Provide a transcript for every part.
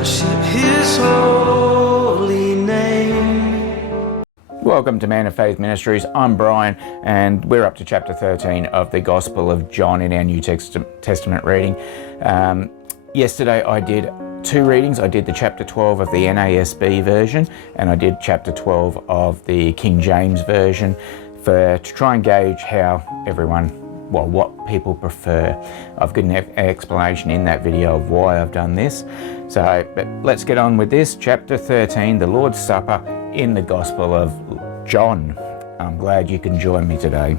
worship His holy name. Welcome to Man of Faith Ministries. I'm Brian, and we're up to chapter 13 of the Gospel of John in our New Testament reading. Yesterday I did two readings. I did the chapter 12 of the NASB version, and I did chapter 12 of the King James version to try and gauge how what people prefer. I've given an explanation in that video of why I've done this. But let's get on with this. Chapter 13, the Lord's Supper in the Gospel of John. I'm glad you can join me today.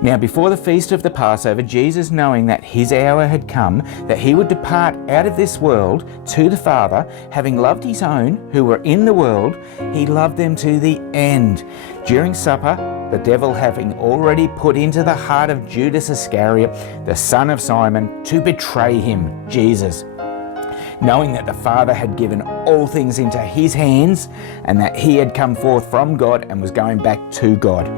Now, before the feast of the Passover, Jesus, knowing that his hour had come, that he would depart out of this world to the Father, having loved his own who were in the world, he loved them to the end. During supper, the devil having already put into the heart of Judas Iscariot, the son of Simon, to betray him, Jesus, knowing that the Father had given all things into his hands, and that he had come forth from God and was going back to God,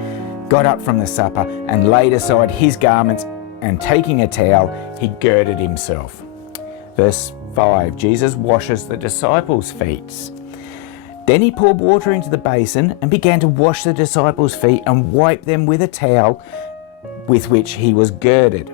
got up from the supper and laid aside his garments, and taking a towel, he girded himself. Verse 5, Jesus washes the disciples' feet. Then he poured water into the basin and began to wash the disciples' feet and wipe them with a towel with which he was girded.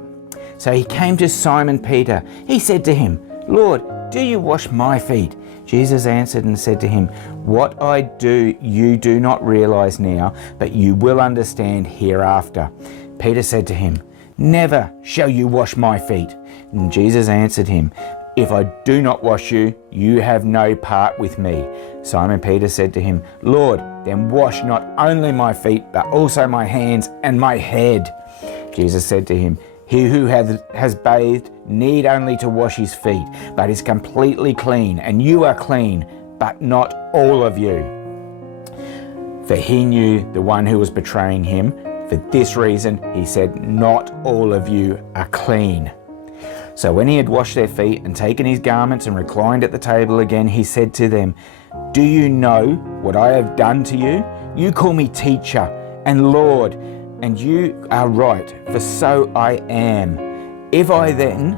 So he came to Simon Peter. He said to him, "Lord, do you wash my feet?" Jesus answered and said to him, "What I do you do not realize now, but you will understand hereafter." Peter said to him, "Never shall you wash my feet." And Jesus answered him, "If I do not wash you, you have no part with me." Simon Peter said to him, "Lord, then wash not only my feet, but also my hands and my head." Jesus said to him, "He who has bathed need only to wash his feet, but is completely clean, and you are clean, but not all of you." For he knew the one who was betraying him. For this reason, he said, "Not all of you are clean." So when he had washed their feet and taken his garments and reclined at the table again, he said to them, "Do you know what I have done to you? You call me teacher and Lord, and you are right, for so I am. If I then,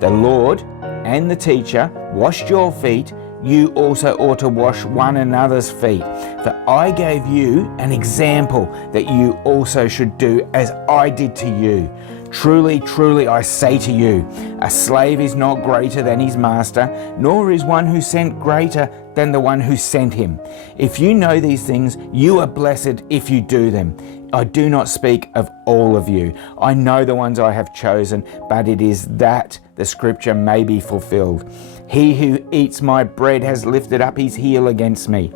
the Lord and the teacher, washed your feet, you also ought to wash one another's feet. For I gave you an example that you also should do as I did to you. Truly, truly, I say to you, a slave is not greater than his master, nor is one who sent greater than the one who sent him. If you know these things, you are blessed if you do them. I do not speak of all of you. I know the ones I have chosen, but it is that the scripture may be fulfilled. He who eats my bread has lifted up his heel against me.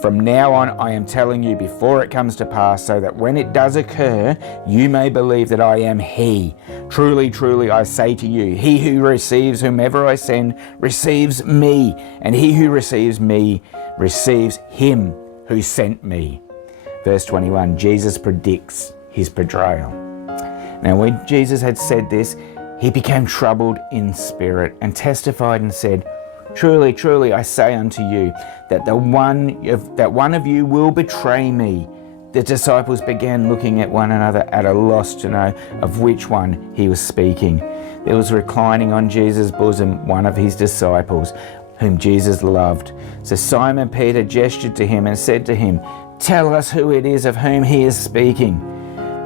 From now on, I am telling you before it comes to pass, so that when it does occur, you may believe that I am he. Truly, truly, I say to you, he who receives whomever I send receives me, and he who receives me receives him who sent me." Verse 21, Jesus predicts his betrayal. Now when Jesus had said this, he became troubled in spirit and testified and said, "Truly, truly, I say unto you, that one of you will betray me." The disciples began looking at one another at a loss to know of which one he was speaking. There was reclining on Jesus' bosom one of his disciples, whom Jesus loved. So Simon Peter gestured to him and said to him, "Tell us who it is of whom he is speaking."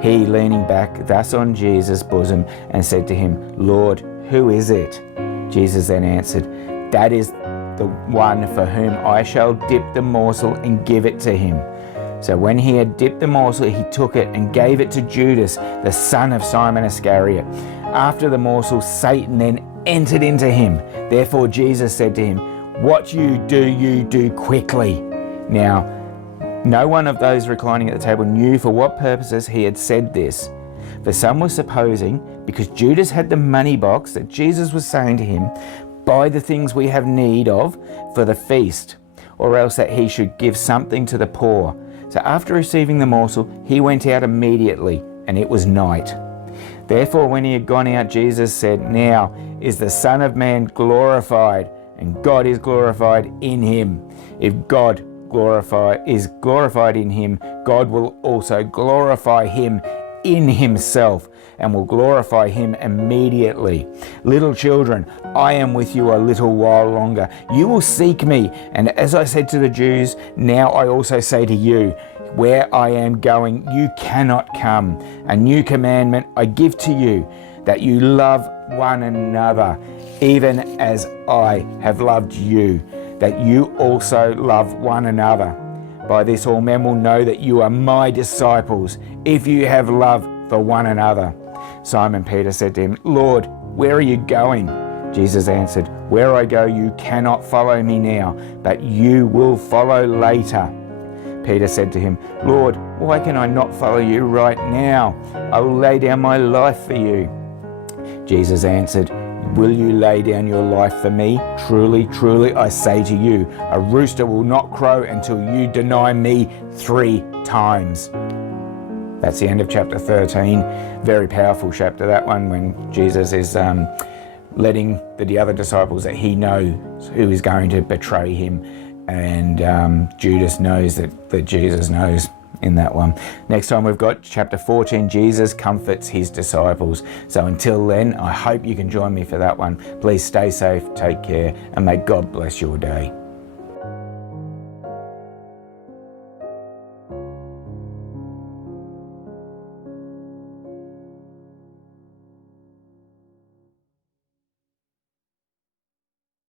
He, leaning back thus on Jesus' bosom, and said to him, "Lord, who is it?" Jesus then answered, "That is the one for whom I shall dip the morsel and give it to him." So when he had dipped the morsel, he took it and gave it to Judas, the son of Simon Iscariot. After the morsel, Satan then entered into him. Therefore Jesus said to him, "What you do quickly." Now, no one of those reclining at the table knew for what purposes he had said this. For some were supposing, because Judas had the money box, that Jesus was saying to him, "Buy the things we have need of for the feast," or else that he should give something to the poor. So after receiving the morsel, he went out immediately, and it was night. Therefore when he had gone out, Jesus said, "Now is the Son of Man glorified, and God is glorified in him. If God is glorified in him, God will also glorify him in himself, and will glorify him immediately. Little children, I am with you a little while longer. You will seek me, and as I said to the Jews, now I also say to you, where I am going, you cannot come. A new commandment I give to you, that you love one another, even as I have loved you, that you also love one another. By this all men will know that you are my disciples, if you have love for one another. Simon Peter said to him, Lord, where are you going? Jesus answered, where I go you cannot follow me now, but you will follow later. Peter said to him, Lord, why can I not follow you right now? I will lay down my life for you. Jesus answered, will you lay down your life for me? Truly, truly, I say to you, a rooster will not crow until you deny me 3 times. That's the end of chapter 13. Very powerful chapter, that one, when Jesus is letting the other disciples that he knows who is going to betray him. And Judas knows that Jesus knows in that one. Next time we've got chapter 14, Jesus comforts his disciples. So until then, I hope you can join me for that one. Please stay safe, take care, and may God bless your day.